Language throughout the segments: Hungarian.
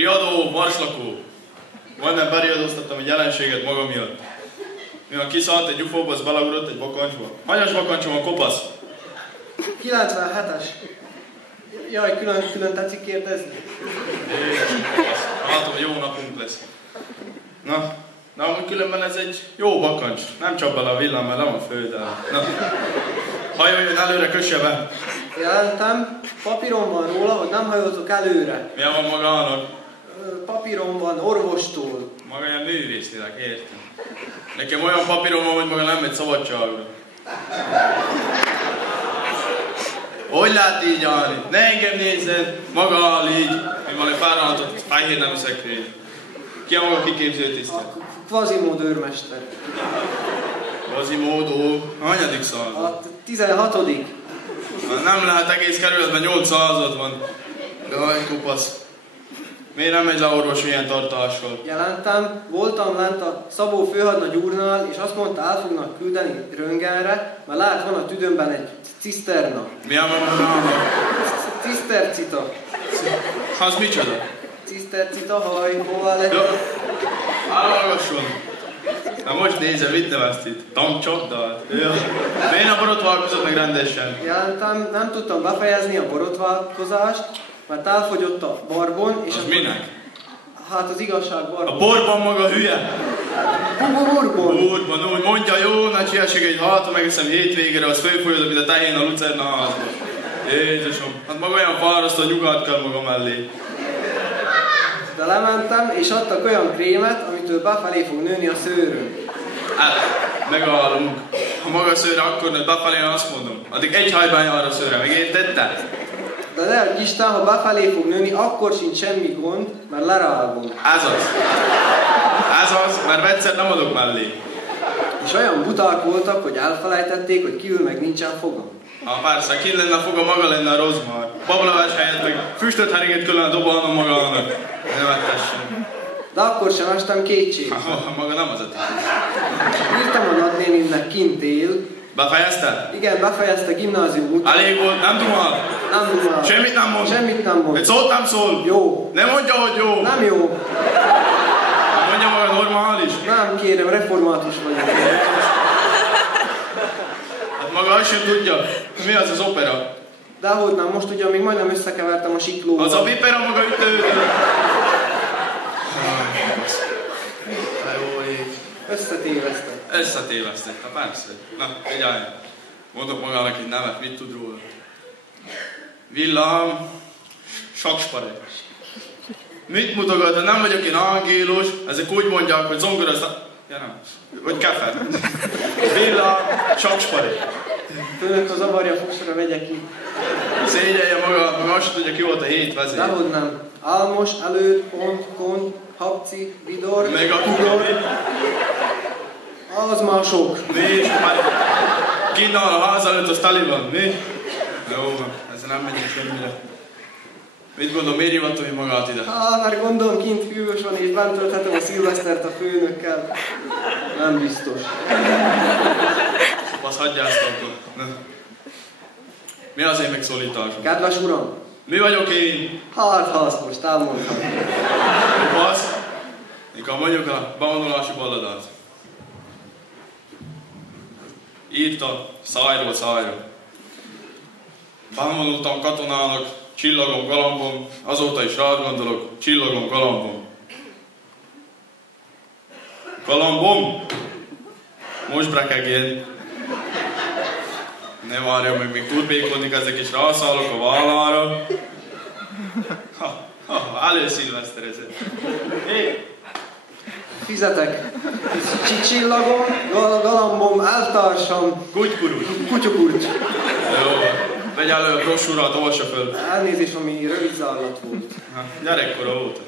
Riadó, marslakó. Majdnem beriadóztattam egy jelenséget magam miatt. Mivel kiszállt egy ufóba, az beleugrott egy bakancsba. Hanyas bakancsom van, kopasz? 97-es. Jaj, külön tetszik kérdezni? Látom, jó napunk lesz. Na, amúgy különben ez egy jó bakancs. Nem csap bele a villám, mert nem a földel. Na, hajoljon előre, kösse be. Jelentem, papíron van róla, hogy nem hajózok előre. Milyen van magának? Papíron van orvostól. Maga ilyen művészlélek, értem. Nekem olyan papírom van, hogy maga nem megy szabadságra. Hogy lát így állni? Ne engem nézzen, maga áll így, mint valami párnálatot fehér nemű szekrény. Ki a maga kiképző tisztel? Quasimodo őrmester. Quasimodo, hanyadik század? A 16. Nem lehet, egész kerületben 8 század van. Jaj, kopasz. Miért nem megy le orvos ilyen tartással? Jelentem, voltam lent a Szabó főhadnagy úrnál, és azt mondta, el fognak küldeni röntgenre, mert lát, van a tüdőmben egy ciszterna. Milyen van magának? Cisztercita. Az micsoda? Cisztercita, haj, hova lett? Hallgasson! Na most nézze, mit nevezt itt? Tankcsapdát? Miért a borotválkozott meg rendesen? Jelentem, nem tudtam befejezni a borotválkozást, mert elfogyott a barbon, és az minek? Hát az igazság barbon. A borban maga hülye? Borban, úgy mondja, jó, nagy hülyeség, egy halta megeszem hétvégére, az fölfolyod, mint a tehén a lucerna házba. Jézusom, hát maga olyan fárasztó, nyugat kell maga mellé. De lementem, és adtak olyan krémet, amitől befelé fog nőni a szőröm. Hát, megállunk. Ha maga szőre akkor nőtt befelé, azt mondom. Addig egy hajban jár a szőre, megértette? De ne, Isten, ha befelé fog nőni, akkor sincs semmi gond, mert lerágom. Ez az, mert vegyszer nem adok mellé. És olyan buták voltak, hogy elfelejtették, hogy kívül meg nincsen fogam. Persze, ki lenne a foga, maga lenne a rozmár. Bablavás helyett meg füstöt heringet kellene dobolnom magának. Ne vetessen. De akkor sem estem kétségbe. Maga nem az a Írtam a nagynénimnek, kint él. Befejezte? Igen, befejezte gimnázium után. Elég volt, nem dumál? Nem dumál. Semmit nem mond? Semmit nem mond. Egy szót nem szól? Jó. Nem mondja, hogy jó? Nem jó. Mondja maga normális? Nem kérem, református vagyok. Hát maga azt sem tudja, mi az az opera? Dehogy nem, most ugye még majdnem összekevertem a siklóval. Az a vipera maga ütő. Összetévesztett, ha persze. Na, figyelj. Mondok magának egy nevet, mit tud róla? Villám, saksparek. Mit mutogat? Nem vagyok én angélos, ezek úgy mondják, hogy zongora, ja nem, vagy kefe. Villám, saksparek. Főnök, ha zavarja, fogsora vegye ki. Szégyelje maga azt tudja, ki volt a 7 vezér. Dehogy nem. Álmos, elő, pont, kont, habci, vidor, meg a tudor. Az már sok. Mi? Már kínál a ház előtt, az tali van, mi? Jó van, ezzel nem megyünk semmire. Mit gondol, miért hívattam magát ide? Mert gondolom, kint hűvös van, és bent tölthetem a szilvesztert a főnökkel. Nem biztos. Azt hagyjál ezt akkor. Mi az én megszólításom? Kedves uram! Mi vagyok én? Hát, azt most elmondtam. Kopasz? Mikor mondjuk a bevonulási balladát. Írta szájról szájra. Bevonultam katonának, csillagom galambom, azóta is rád gondolok, csillagom galambom. Galambom? Most brekegjen. Ne várjon meg, még turbékolni ezek is rászállok a vállára. Előszilveszterezett. Fizetek. Csillagom, galambom, eltársam. Kutyukurcs. Jó, vegy elő a brosúrát, olvassa föl. Elnézést, ami rövid zállat volt. Gyerekkora volt.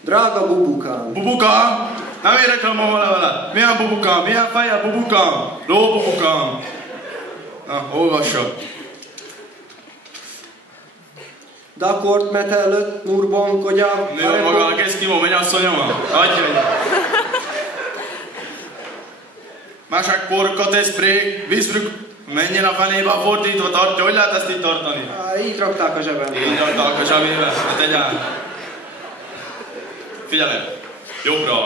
Drága bubukám. Bubukám? Nem érek rá mama levele. Milyen bubukám? Milyen feje bubukám? Ló bubukám. Na, olvassa. Dakort metelőtt, nurban kodya. Nő magának ezt kívó, mennyasszonyom? Adja egy. Másák porkat eszpré, vízbrük, Menjen a fenébe, a fordítva tartja. Hogy lehet ezt így tartani? Így rakták a zsebembe. Így rakták a zsebébe. Hát egyáltalán. Figyelem. Jobbra.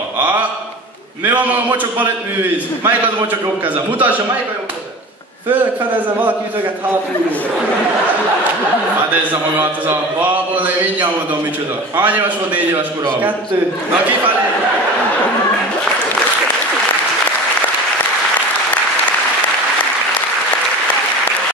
Mi van maga mocsok balettművész? Melyik az a mocsok jobb keze? Mutassa, melyik a jobb keze? Főleg fedezzem, valaki ütöget hátulról. Fedezze magát az a... Valahol, de mindjárt mondom, micsoda. Hány éves volt 4 éves korábban? 2. Na kifelé!